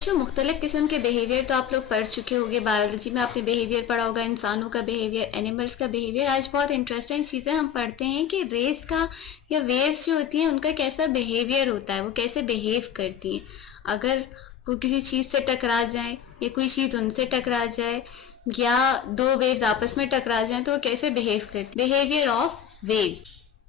जो मुख्तलिफ किस्म के बिहेवियर तो आप लोग पढ़ चुके होंगे। बायोलॉजी में आपने बिहेवियर पढ़ा होगा, इंसानों का बिहेवियर, एनिमल्स का बिहेवियर। आज बहुत इंटरेस्टिंग चीज़ें हम पढ़ते हैं कि रेस का या वेव्स जो होती हैं उनका कैसा बिहेवियर होता है, वो कैसे बिहेव करती हैं। अगर वो किसी चीज़ से टकरा जाए या कोई चीज़ उनसे टकरा जाए या दो वेव्स आपस में टकरा जाएं तो वो कैसे बिहेव करती। Behaviour of waves.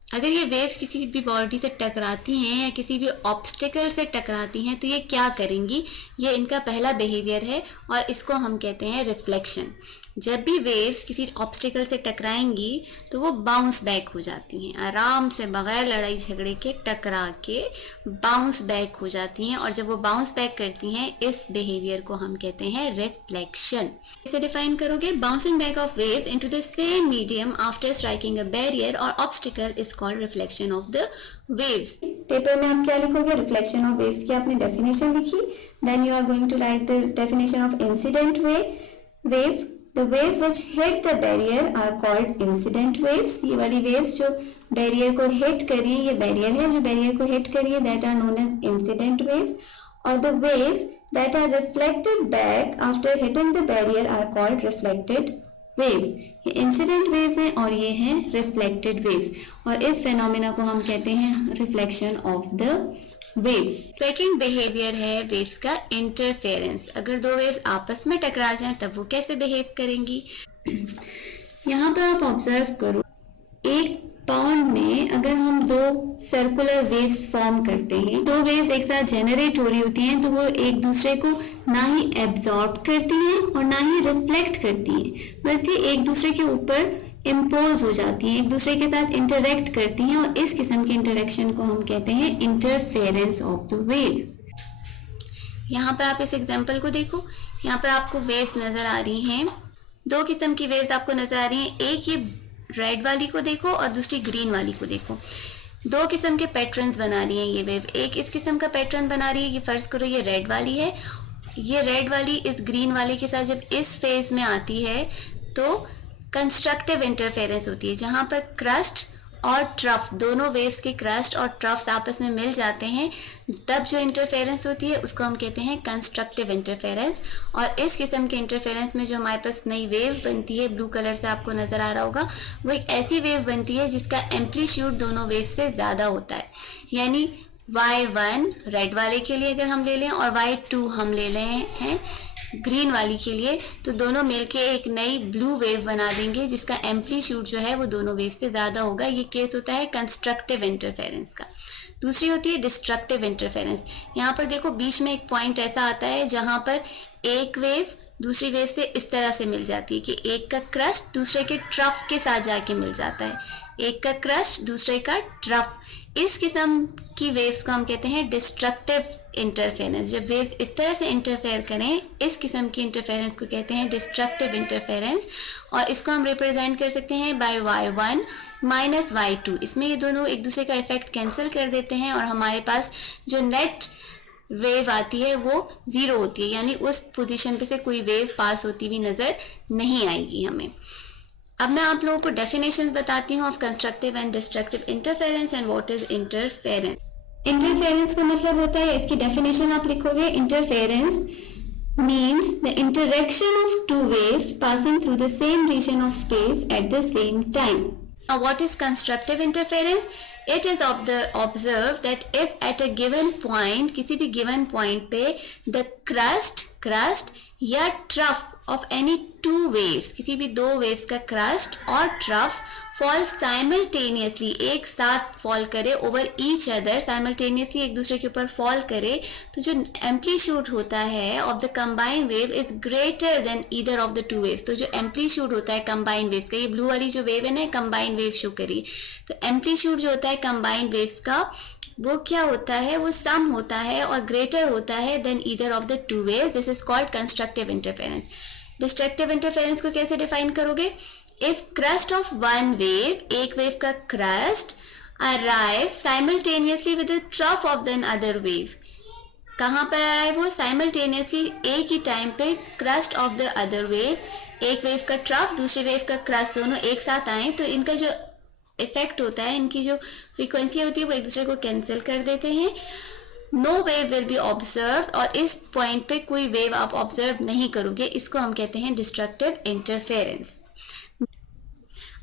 अगर ये वेव्स किसी भी बॉडी से टकराती हैं या किसी भी ऑब्स्टिकल से टकराती हैं तो ये क्या करेंगी, ये इनका पहला बिहेवियर है और इसको हम कहते हैं रिफ्लेक्शन। जब भी वेव्स किसी ऑब्स्टिकल से टकराएंगी तो वो बाउंस बैक हो जाती हैं, आराम से बगैर लड़ाई झगड़े के टकरा के बाउंस बैक हो जाती हैं। और जब वो बाउंस बैक करती हैं इस बिहेवियर को हम कहते हैं रिफ्लेक्शन। इसे डिफाइन करोगे, bouncing back of waves into the same medium after striking a barrier और obstacle is called reflection of the waves. Paper में आप क्या लिखोगे? रिफ्लेक्शन ऑफ वेव्स की आपने डेफिनेशन लिखी, then you are going to write the definition of incident wave. The wave which hit the barrier are called incident waves. ये वाली waves जो barrier को hit करी, ये barrier है जो barrier को hit करी है, that are known as incident waves. और the waves that are reflected back after hitting the barrier are called reflected waves. ये incident waves हैं और ये हैं reflected waves. और इस phenomena को हम कहते हैं reflection of the waves. Second behaviour है वेव्स का इंटरफेरेंस। अगर दो वेव्स आपस में टकरा जाएं तब वो कैसे बिहेव करेंगी। यहाँ पर आप ऑब्जर्व करो, एक पॉन्ड में अगर हम दो सर्कुलर वेव्स फॉर्म करते हैं, दो वेव्स एक साथ जनरेट हो रही होती हैं तो वो एक दूसरे को ना ही एब्जॉर्ब करती हैं और ना ही रिफ्लेक्ट करती हैं, बल्कि एक दूसरे के ऊपर इम्पोज हो जाती हैं, एक दूसरे के साथ इंटरेक्ट करती हैं। और इस किस्म के इंटरेक्शन को हम कहते हैं इंटरफेरेंस ऑफ द वेव्स। यहाँ पर आप इस एग्जांपल को देखो, यहाँ पर आपको वेव्स नज़र आ रही हैं, दो किस्म की वेव्स आपको नज़र आ रही हैं। एक ये रेड वाली को देखो और दूसरी ग्रीन वाली को देखो। दो किस्म के पैटर्न्स बना रही हैं ये वेव। एक इस किस्म का पैटर्न बना रही है, ये फर्ज करो ये रेड वाली है, ये रेड वाली इस ग्रीन वाले के साथ जब इस फेज में आती है तो कंस्ट्रक्टिव इंटरफेरेंस होती है, जहाँ पर क्रस्ट और ट्रफ, दोनों वेव्स के क्रस्ट और ट्रफ्स आपस में मिल जाते हैं, तब जो इंटरफेरेंस होती है उसको हम कहते हैं कंस्ट्रक्टिव इंटरफेरेंस। और इस किस्म के इंटरफेरेंस में जो हमारे पास नई वेव बनती है, ब्लू कलर से आपको नज़र आ रहा होगा, वो एक ऐसी वेव बनती है जिसका एम्पलीट्यूड दोनों वेव से ज़्यादा होता है। यानी y1 रेड वाले के लिए अगर हम ले लें और y2 हम ले लें हैं ग्रीन वाली के लिए, तो दोनों मिलके एक नई ब्लू वेव बना देंगे जिसका एम्पलीट्यूड जो है वो दोनों वेव से ज़्यादा होगा। ये केस होता है कंस्ट्रक्टिव इंटरफेरेंस का। दूसरी होती है डिस्ट्रक्टिव इंटरफेरेंस। यहाँ पर देखो बीच में एक पॉइंट ऐसा आता है जहाँ पर एक वेव दूसरी वेव से इस तरह से मिल जाती है कि एक का क्रस्ट दूसरे के ट्रफ के साथ जाके मिल जाता है, एक का क्रस्ट दूसरे का ट्रफ। इस किस्म की वेव्स को हम कहते हैं डिस्ट्रक्टिव इंटरफेरेंस। जब वेव्स इस तरह से इंटरफेयर करें, इस किस्म की इंटरफेरेंस को कहते हैं डिस्ट्रक्टिव इंटरफेरेंस। और इसको हम रिप्रेजेंट कर सकते हैं बाय y1 माइनस y2। इसमें ये दोनों एक दूसरे का इफेक्ट कैंसिल कर देते हैं और हमारे पास जो नेट वेव आती है वो ज़ीरो होती है, यानी उस पोजीशन पे से कोई वेव पास होती हुई नज़र नहीं आएगी हमें। अब मैं आप लोगों को डेफिनेशंस बताती हूँ of constructive and destructive interference and what is interference. Interference का मतलब होता है, इसकी डेफिनेशन आप लिखोगे, interference means the interaction of two waves passing through the same region of space at the same time. Now what is constructive interference? It is observed that if at a given point, किसी भी given point पे the crust या trough of any two waves, किसी भी दो waves का crust और trough fall simultaneously, एक साथ फॉल करे ओवर ईच अदर, साइमल्टेनियसली एक दूसरे के ऊपर फॉल करे, तो जो एम्पलीट्यूड होता है of the combined wave is greater than either of the two waves. तो जो एम्पलीट्यूड होता है कंबाइंड वेव्स का, ये ब्लू वाली जो वेव है ना कंबाइंड वेव शो करी, तो एम्पलीट्यूड जो होता है कंबाइंड वेव्स का वो क्या होता है, वो सम होता है और ग्रेटर होता है then either of the two waves. This is called constructive interference. Destructive interference को कैसे डिफाइन करोगे? If crust of one wave, एक वेव का crust arrive simultaneously with the trough of the other wave, कहाँ पर arrive हो? Simultaneously एक ही टाइम पे crust of the other wave, एक वेव का ट्रफ दूसरी वेव का क्रस्ट दोनों एक साथ आए तो इनका जो इफेक्ट होता है, इनकी जो फ्रीक्वेंसी होती है वो एक दूसरे को कैंसिल कर देते हैं no wave will be observe, और इस पॉइंट पे कोई वेव आप ऑब्जर्व नहीं करोगे, इसको हम कहते हैं डिस्ट्रक्टिव इंटरफेरेंस।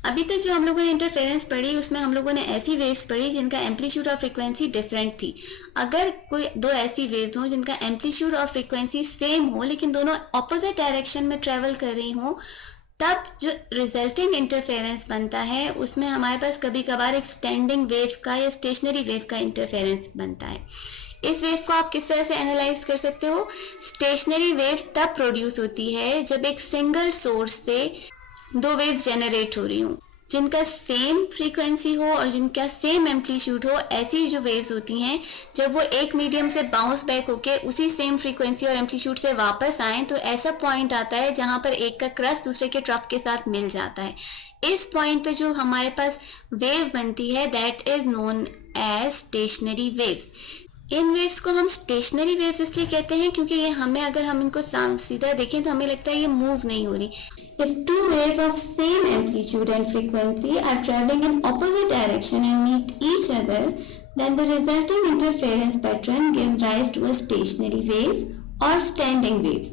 अभी तक जो हम लोगों ने इंटरफेरेंस पढ़ी उसमें हम लोगों ने ऐसी वेव्स पढ़ी जिनका एम्पलीट्यूड और फ्रीक्वेंसी डिफरेंट थी। अगर कोई दो ऐसी वेव्स हों जिनका एम्पलीट्यूड और फ्रीक्वेंसी सेम हो लेकिन दोनों ऑपोजिट डायरेक्शन में ट्रेवल कर रही हों, तब जो रिजल्टिंग इंटरफेरेंस बनता है उसमें हमारे पास कभी कभार एक स्टैंडिंग वेव का या स्टेशनरी वेव का इंटरफेरेंस बनता है। इस वेव को आप किस तरह से एनालाइज कर सकते हो? स्टेशनरी वेव तब प्रोड्यूस होती है जब एक सिंगल सोर्स से दो वेव्स जनरेट हो रही हूँ जिनका सेम फ्रीक्वेंसी हो और जिनका सेम एम्पलीट्यूड हो। ऐसी जो वेव्स होती हैं जब वो एक मीडियम से बाउंस बैक होके उसी सेम फ्रीक्वेंसी और एम्पलीट्यूड से वापस आए तो ऐसा पॉइंट आता है जहाँ पर एक का क्रस्ट दूसरे के ट्रफ के साथ मिल जाता है। इस पॉइंट पे जो हमारे पास वेव बनती है that is known as stationary waves. इन वेव्स को हम स्टेशनरी वेव्स इसलिए कहते हैं क्योंकि ये हमें, अगर हम इनको सीधा देखें तो हमें लगता है ये मूव नहीं हो रही। If two waves of same amplitude and frequency are traveling in opposite direction and meet each other, then the resulting interference pattern gives rise to a stationary wave or standing wave.